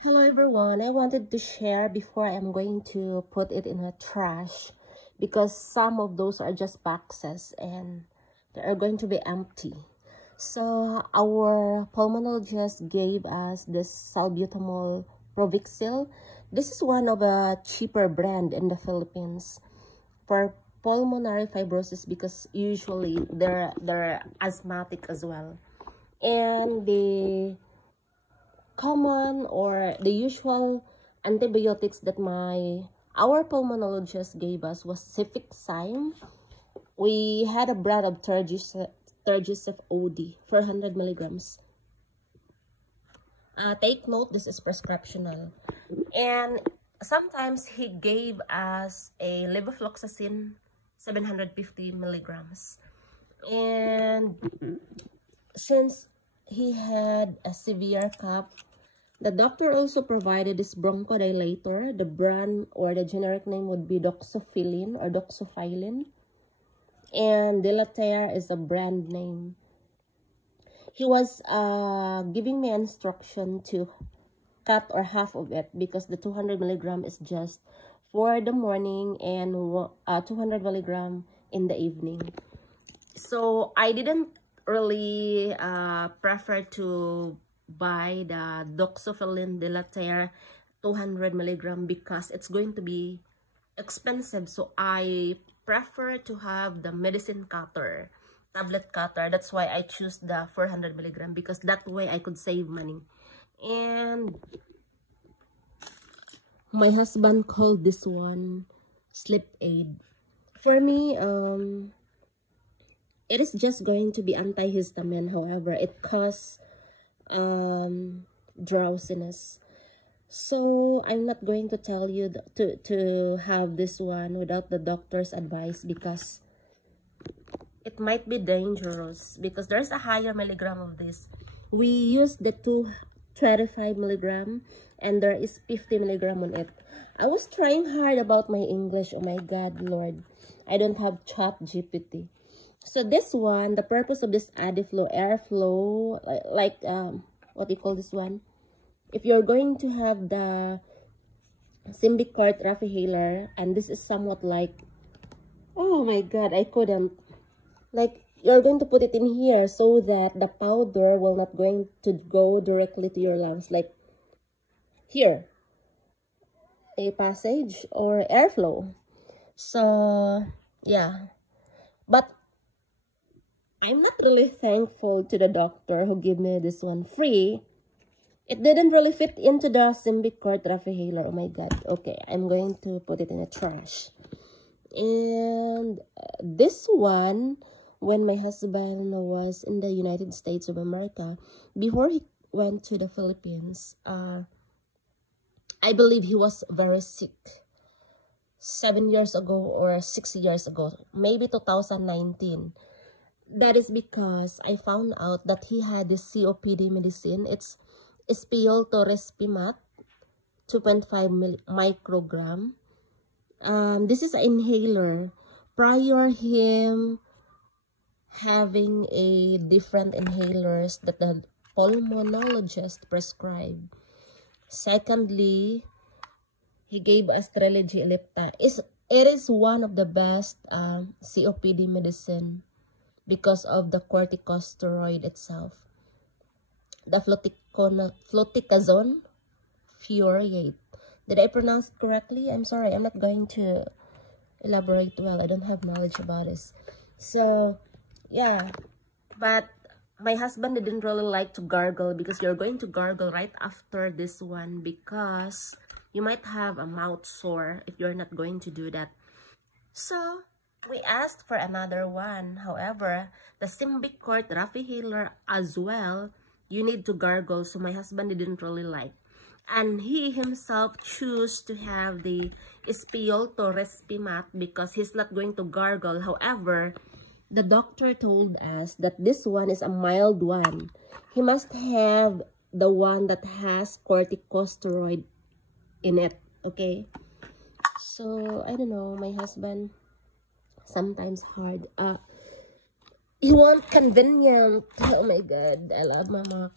Hello everyone, I wanted to share before I'm going to put it in a trash because some of those are just boxes and they are going to be empty. So our pulmonologist gave us this salbutamol Provixil. This is one of a cheaper brand in the Philippines for pulmonary fibrosis because usually they're asthmatic as well. And the common or the usual antibiotics that our pulmonologist gave us was cefixime. We had a brand of Tergisef OD, 400 milligrams. Take note, this is prescriptional. And sometimes he gave us a levofloxacin, 750 milligrams. And since he had a severe cough, the doctor also provided this bronchodilator. The brand or the generic name would be doxophilin or doxophilin. And Dilater is a brand name. He was giving me instruction to cut or half of it because the 200 milligram is just for the morning and 200 milligram in the evening. So I didn't really prefer to buy the doxophilin Dilater 200 milligram because it's going to be expensive. So I prefer to have the medicine cutter, tablet cutter. That's why I choose the 400 milligram because that way I could save money. And my husband called this one sleep aid. For me, it is just going to be antihistamine. However, it causes drowsiness. So I'm not going to tell you to have this one without the doctor's advice because it might be dangerous because there's a higher milligram of this. We use the 225 milligram and there is 50 milligram on it. I was trying hard about my English. Oh my God, Lord. I don't have ChatGPT. So this one, the purpose of this Adiflow, airflow, what do you call this one? If you're going to have the Symbicort Raffihaler, and this is somewhat like, oh my God, I couldn't. Like, you're going to put it in here so that the powder will not going to go directly to your lungs. Like, here, a passage or airflow. So, yeah. But I'm not really thankful to the doctor who gave me this one free. It didn't really fit into the Symbicort Raffihaler. Oh my God. Okay, I'm going to put it in the trash. And this one, when my husband was in the United States of America, before he went to the Philippines, I believe he was very sick. 7 years ago or 6 years ago, maybe 2019. That is because I found out that he had this COPD medicine. It's Spiolto-Respimat, 2.5 microgram. This is an inhaler. Prior him having a different inhalers that the pulmonologist prescribed. Secondly, he gave us Trelegy Ellipta. It is one of the best COPD medicine because of the corticosteroid itself. The fluticasone furoate. Did I pronounce it correctly? I'm sorry. I'm not going to elaborate well. I don't have knowledge about this. So, yeah. But my husband didn't really like to gargle because you're going to gargle right after this one because you might have a mouth sore if you're not going to do that. So, we asked for another one. However, the Symbicort Raffihaler as well, you need to gargle. So my husband didn't really like. And he himself chose to have the Spiolto-Respimat because he's not going to gargle. However, the doctor told us that this one is a mild one. He must have the one that has corticosteroid in it. Okay? So, I don't know. My husband, sometimes hard. He want convenient. Oh my God, I love Mama.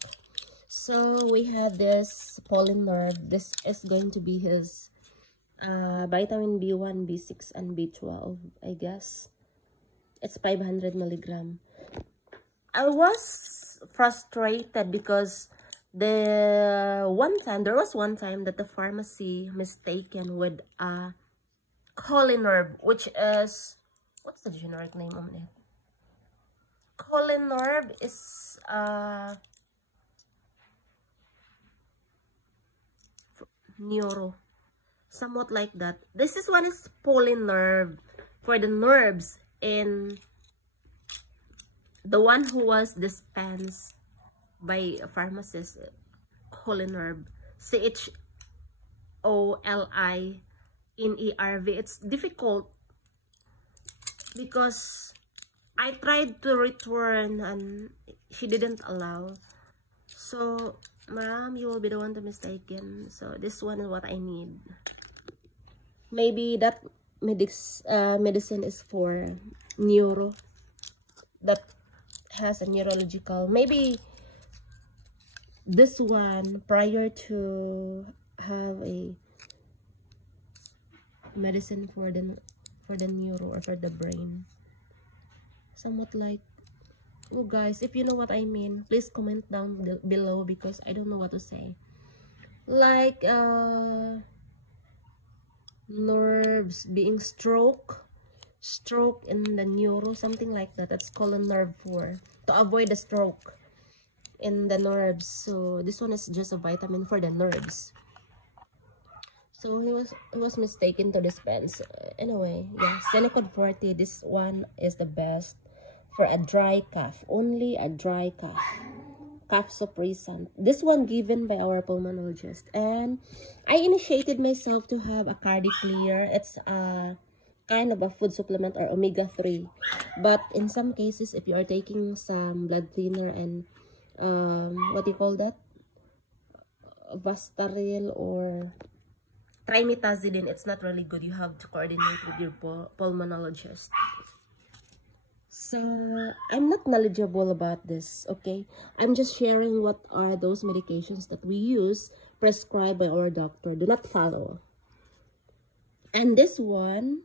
So we have this Polynerd. This is going to be his vitamin B1, B6, and B12, I guess. It's 500 milligram. I was frustrated because there was one time that the pharmacy mistaken with Cholinerb, which is, what's the generic name on it? Cholinerb is neuro, somewhat like that. This is one is Polynerd for the nerves, and the one who was dispensed by a pharmacist, Cholinerb, CHOLINERV. It's difficult because I tried to return and she didn't allow. So, ma'am, you will be the one to mistaken. So, this one is what I need. Maybe that medicine is for neuro. That has a neurological. Maybe this one prior to have a medicine for the neuro or for the brain. Somewhat like, oh guys, if you know what I mean, please comment down below because I don't know what to say. Like nerves being stroke in the neuro, something like that. That's called a nerve 4 to avoid the stroke in the nerves. So this one is just a vitamin for the nerves. So he was mistaken to dispense. Anyway, yeah, Senecod Forte. This one is the best for a dry cough. Only a dry cough. Cough suppressant. This one given by our pulmonologist, and I initiated myself to have a Cardiclear. It's a kind of a food supplement or omega-3, but in some cases if you are taking some blood thinner and what do you call that, Vastaril or trimetazidine, it's not really good. You have to coordinate with your pulmonologist. So I'm not knowledgeable about this, okay? I'm just sharing what are those medications that we use prescribed by our doctor. Do not follow. And this one,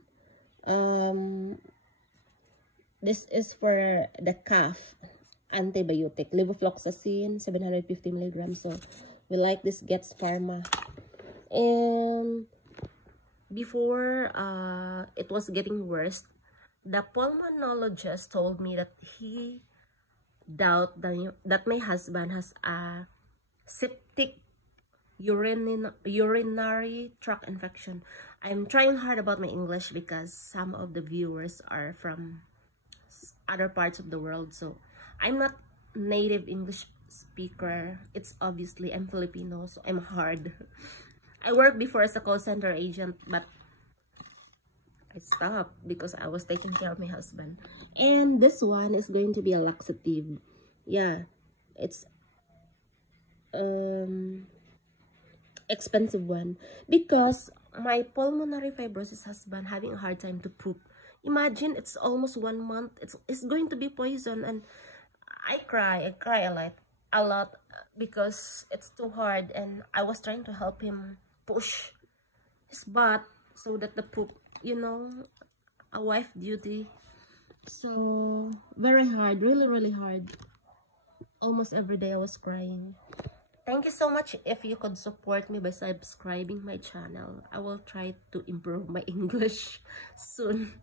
this is for the cough antibiotic, levofloxacin, 750 milligrams. So we like this Gets Pharma. And before it was getting worse, the pulmonologist told me that he doubt that my husband has a septic urinary tract infection. I'm trying hard about my English because some of the viewers are from other parts of the world, so I'm not native English speaker. It's obviously I'm Filipino, so I'm hard. I worked before as a call center agent, but I stopped because I was taking care of my husband. And this one is going to be a laxative. Yeah, it's expensive one because my pulmonary fibrosis husband having a hard time to poop. Imagine, it's almost 1 month. It's going to be poison, and I cry a lot because it's too hard, and I was trying to help him push his butt so that the poop, you know, a wife duty. So very hard, really hard. Almost every day I was crying. Thank you so much. If you could support me by subscribing my channel, I will try to improve my English soon.